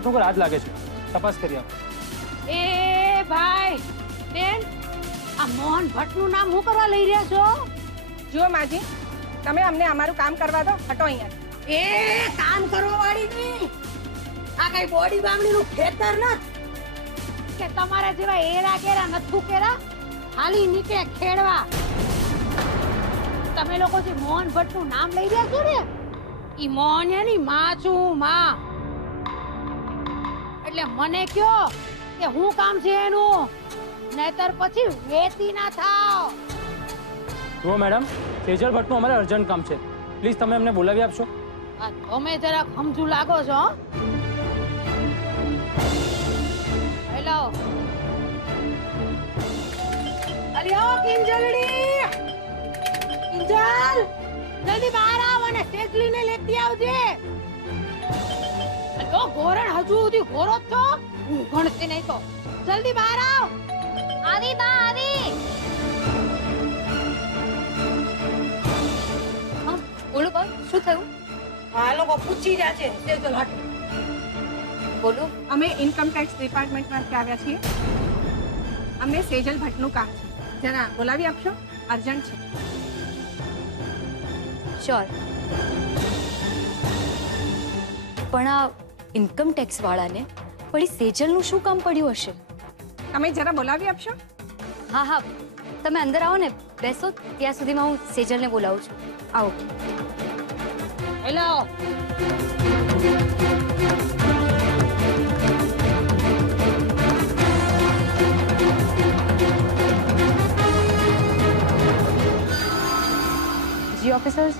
ભટ્ટનું ઘર આ જ લાગે છે. તપાસ કરી આપો. એ ભાઈ બેન, આ મોહન ભટ્ટનું નામ હું કરવા લઈ રહ્યા છો? જુઓ માજી, તમે અમને અમારું કામ કરવા દો. હટો અહીંયા. એ કામ કરવા વાળી નહીં, આ કઈ બોડી બામણીનું ખેતર નથી કે તમારા જેવા એરા કેરા નથુ કેરા ખાલી નીકળે ખેડવા. તમે લોકો જે મોહન ભટ્ટનું નામ લઈ રહ્યા છો ને, ઈ મોહનની માં છું, માં. એટલે મને કયો કે હું કામ છે એનું, નહીતર પછી વેતી ના થાવ. જુઓ મેડમ, સેજલ ભટ્ટનું અમારે અર્જન્ટ કામ છે. પ્લીઝ તમે એમને બોલાવી આપશો. આ તમે જરા સમજુ લાગો છો. હેલો, અલ્યો કિંજલડી, કિંજલ જલ્દી બહાર આવ અને સેજલીને લેતી આવજે. અલ્યો ગોરણ હજુ સુધી ગોરો જ છો, હું ગણતી નહીં તો. જલ્દી બહાર આવ. આવી બા આવી. બોલો બા, શું થયું? આ લોકો પૂછી રહ્યા છે સેજલ હટ. બોલો. અમે ઇન્કમ ટેક્સ ડિપાર્ટમેન્ટમાંથી આવ્યા છીએ. અમને સેજલ ભટ્ટનું કામ છે. જરા બોલાવી આપશો, અર્જન્ટ છે. શ્યોર. પણ આ ઇન્કમ ટેક્સ વાળાને વળી સેજલનું શું કામ પડ્યું હશે? તમે જરા બોલાવી આપશો. હા હા, તમે અંદર આવો ને, બેસો. ત્યાં સુધીમાં હું સેજલને બોલાવું છું. આવો. હેલો, જી ઓફિસર્સ,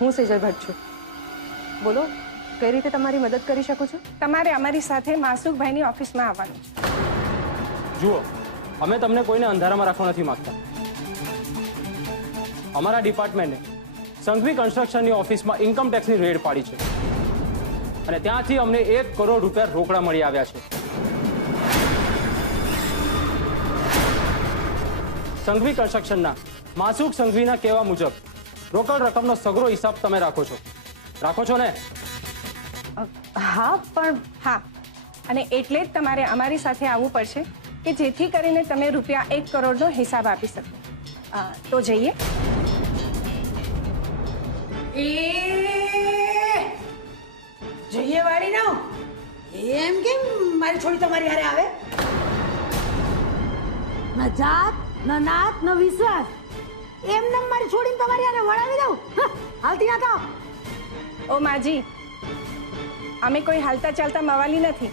હું સેજલ ભટ્ટ છું. બોલો, કઈ રીતે તમારી મદદ કરી શકું છું? તમારે અમારી સાથે માસુકભાઈની ઓફિસમાં આવવાનું છે. જુઓ, અમે તમને કોઈને અંધારામાં રાખવા નથી માંગતા. અમારા ડિપાર્ટમેન્ટે સંઘવી કન્સ્ટ્રક્શનની ઓફિસમાં ઇન્કમ ટેક્સની રેડ પાડી છે અને ત્યાંથી અમને 1 કરોડ રૂપિયા રોકડા મળી આવ્યા છે. સંઘવી કન્સ્ટ્રક્શનના માસુક સંઘવીના કહેવા મુજબ રોકડ રકમનો સગરો હિસાબ તમે રાખો છો ને? હા, પણ હા, અને એટલે જ તમારે અમારી સાથે આવવું પડશે કે જેથી કરીને તમે રૂપિયા 1 કરોડનો હિસાબ આપી શકો. તો જઈએ. એ જઈએ વાળી ના એમ કેમ મારી છોડી તમારી હારે આવે? ન જાત ન નાત ન વિશ્વાસ, એમને મારી છોડીને તમારી હારે વળાવી દઉં? હાલતી ના થાવ. ઓ માજી, અમે કોઈ હાલતા ચાલતા મવાલી નથી.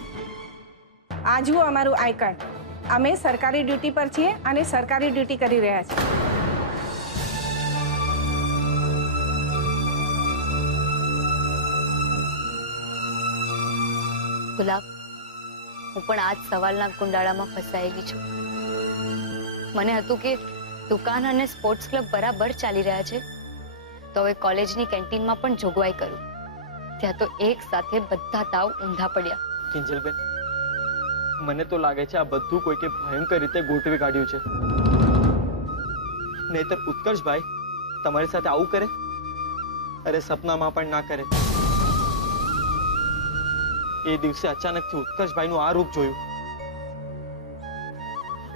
આ જુઓ અમારું આઈ કાર્ડ. અમે સરકારી ડ્યુટી પર છીએ અને સરકારી ડ્યુટી કરી રહ્યા છીએ. ગુલાબ, હું પણ આ જ સવાલના કુંડાળામાં ફસાયેલી છું. મને હતું કે દુકાન અને સ્પોર્ટ્સ ક્લબ બરાબર ચાલી રહ્યા છે, તો હવે કોલેજની કેન્ટીનમાં પણ જોગવાઈ કરું. ત્યાં તો એક સાથે બધા તાવ ઊંધા પડ્યા. કિંજલબેન, મને તો લાગે છે આ બધું કોઈકે ભયંકર રીતે ગોઠવી કાઢ્યું છે. નહીતર ઉત્કર્ષભાઈ તમારી સાથે આવું કરે? અરે સપનામાં પણ ના કરે. એ દિવસે અચાનકથી ઉત્કર્ષભાઈનું આ રૂપ જોયું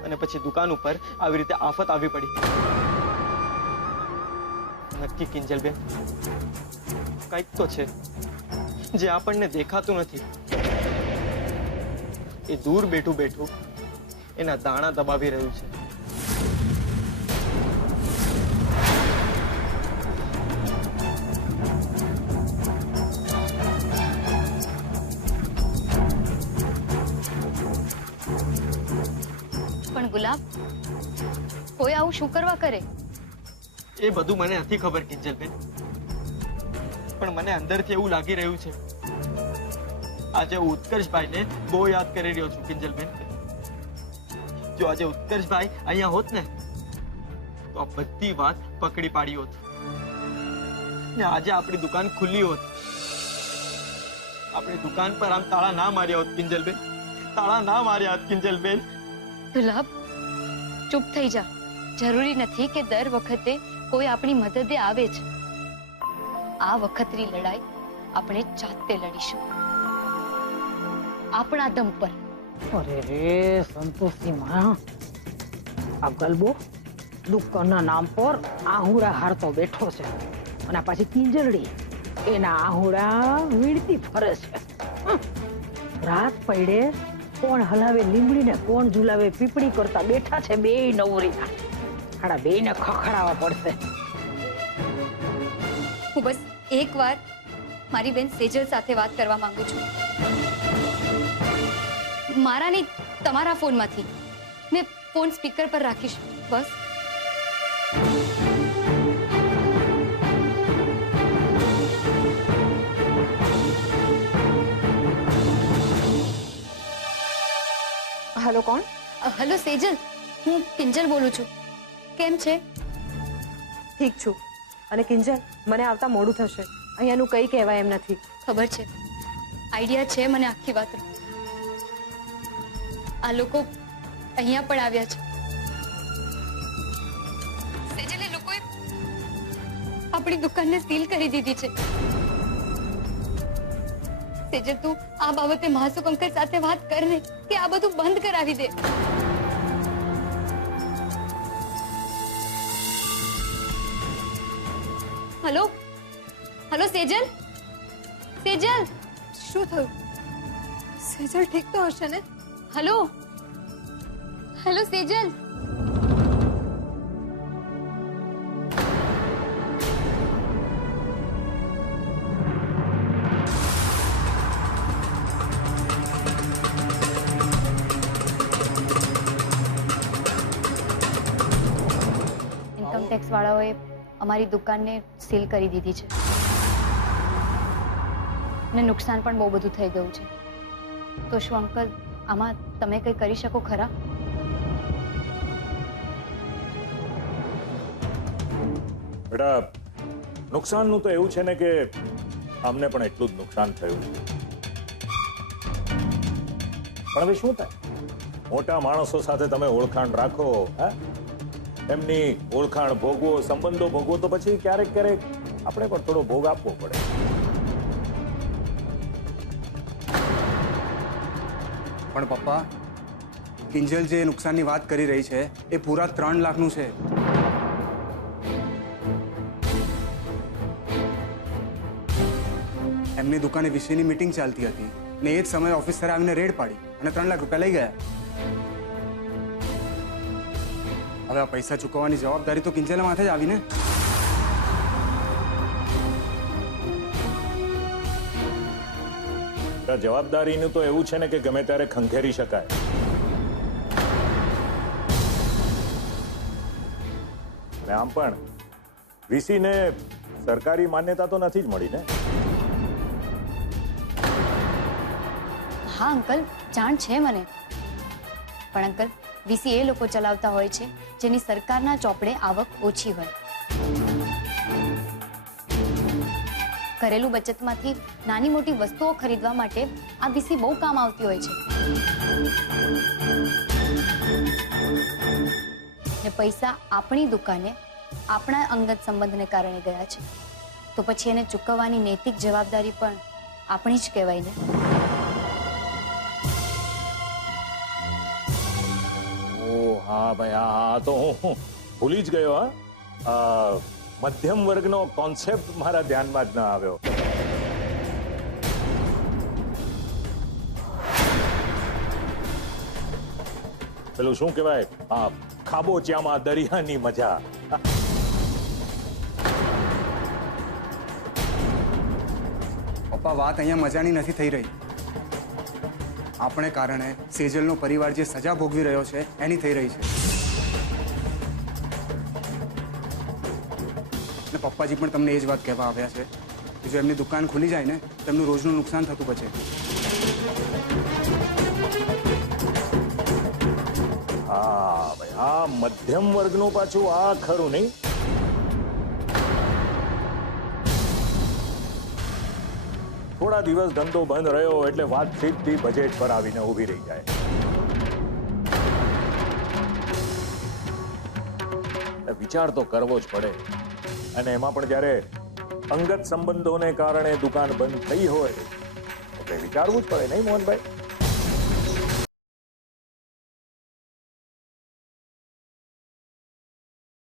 અને પછી દુકાન ઉપર આવી રીતે આફત આવી પડી. નક્કી કિંજલબેન, કંઈક તો છે જે આપણને દેખાતું નથી. એ દૂર બેઠું બેઠું એના દાણા દબાવી રહ્યું છે. પણ ગુલાબ, કોઈ આવું શું કરવા કરે? એ બધું મને નથી ખબર કિંજલબેન, પણ મને અંદરથી એવું લાગી રહ્યું છે આજે ઉત્કર્ષભાઈને બહુ યાદ કરી રહ્યો છું કિંજલબેન. જો આજે ઉત્કર્ષભાઈ અહીંયા હોત ને તો આ બધી વાત પકડી પાડી હોત ને આજે આપણી દુકાન ખુલ્લી હોત. આપણી દુકાન પર આમ તાળા ના માર્યા હોત કિંજલબેન, તાળા ના માર્યા હોત કિંજલબેન. ગુલાબ, ચૂપ થઈ જા. જરૂરી નથી કે દર વખતે કોઈ આપણી મદદે આવે જ. આ વખતની લડાઈ આપણે જાતે લડીશું. આપણા દમ પર. અરે રે સંતોષી માં, આ ગલબો દુકાનના નામ પર આહુડા હારતો બેઠો છે અને આ પાછી કિંજલડી એના આહુડા વીણતી ફરે છે. રાત પડે કોણ હલાવે લીમડી ને કોણ ઝુલાવે પીપળી કરતા બેઠા છે બે નવરીના. હાડા બે ને ખખડાવા પડશે. હું બસ એકવાર મારી બેન સેજલ સાથે વાત કરવા માંગુ છું. મારા નહીં, તમારા ફોનમાંથી. મેં ફોન સ્પીકર પર રાખીશ બસ. હલો, કોણ? હેલો સેજલ, હું કિંજલ બોલું છું. કેમ છે? ઠીક છું. અને કિંજલ, મને આવતા મોડું થશે. અહીંયાનું કંઈ કહેવાય એમ નથી. ખબર છે, આઈડિયા છે મને આખી વાત. આ લોકો અહીંયા પણ આવ્યા છે. સેજલ, એ લોકોએ આપણી દુકાનને સીલ કરી દીધી છે. સેજલ, તું આ બાબતે મહાસુખ અંકલ સાથે વાત કર ને કે આ બધું બંધ કરાવી દે. હેલો હેલો સેજલ, સેજલ, શું થયું? સેજલ ઠીક તો હશે ને? Hello hello Sejal. Income tax વાળાઓએ અમારી દુકાનને સીલ કરી દીધી છે ને નુકસાન પણ બહુ બધું થઈ ગયું છે. તો શું અંકલ, આમાં તમે કંઈ કરી શકો ખરા? બેટા, નુકસાનનું તો એવું છે ને કે અમને પણ એટલું જ નુકસાન થયું. પણ હવે શું થાય? મોટા માણસો સાથે તમે ઓળખાણ રાખો, એમની ઓળખાણ ભોગવો, સંબંધો ભોગવો, તો પછી ક્યારેક ક્યારેક આપણે પણ થોડો ભોગ આપવો પડે. પણ પપ્પા, કિંજલ જે નુકસાનની વાત કરી રહી છે એ પૂરા 3 લાખનું છે. એમની દુકાને વિશેની મીટિંગ ચાલતી હતી ને એ જ સમયે ઓફિસરે આવીને રેડ પાડી અને 3 લાખ રૂપિયા લઈ ગયા. હવે આ પૈસા ચૂકવવાની જવાબદારી તો કિંજલના માથે જ આવીને. જવાબદારીનું તો એવું છે ને કે ગમે ત્યારે ખંખેરી શકાય. અને આમ પણ વીસીને સરકારી માન્યતા તો નથી જ મળી ને. હા અંકલ, જાણ છે મને. પણ અંકલ, વીસી એ લોકો ચલાવતા હોય છે જેની સરકારના ચોપડે આવક ઓછી હોય. ઘરેલું બચતમાંથી નાની મોટી વસ્તુઓ ખરીદવા માટે આ વીસી બહુ કામ આવતી હોય છે. ને પૈસા આપણી દુકાને આપણા અંગત સંબંધને કારણે ગયા છે, તો પછી એને ચૂકવવાની નૈતિક જવાબદારી પણ આપણી જ કહેવાય ને. હા ભાઈ, હા તો હું ભૂલી જ ગયો. મધ્યમ વર્ગનો કોન્સેપ્ટ મારા ધ્યાનમાં જ ન આવ્યો. પેલું શું કહેવાય, ખાબોચિયામાં દરિયાની મજા. પપ્પા, વાત અહીંયા મજાની નથી થઈ રહી. આપણે કારણે સેજલનો પરિવાર જે સજા ભોગવી રહ્યો છે એની થઈ રહી છે. અને પપ્પાજી પણ તમને એ જ વાત કહેવા આવ્યા છે કે જો એમની દુકાન ખુલી જાય ને તો એમનું રોજનું નુકસાન થતું બચે. હા ભાઈ, આ મધ્યમ વર્ગનું પાછું આ ખરું નહીં. થોડા દિવસ ધંધો બંધ રહ્યો એટલે વાત સીધી બજેટ પર આવીને ઊભી રહી જાય. વિચાર તો કરવો જ પડે. અને એમાં પણ જ્યારે અંગત સંબંધોને કારણે દુકાન બંધ થઈ હોય તો વિચારવું જ પડે, નહીં મોહનભાઈ?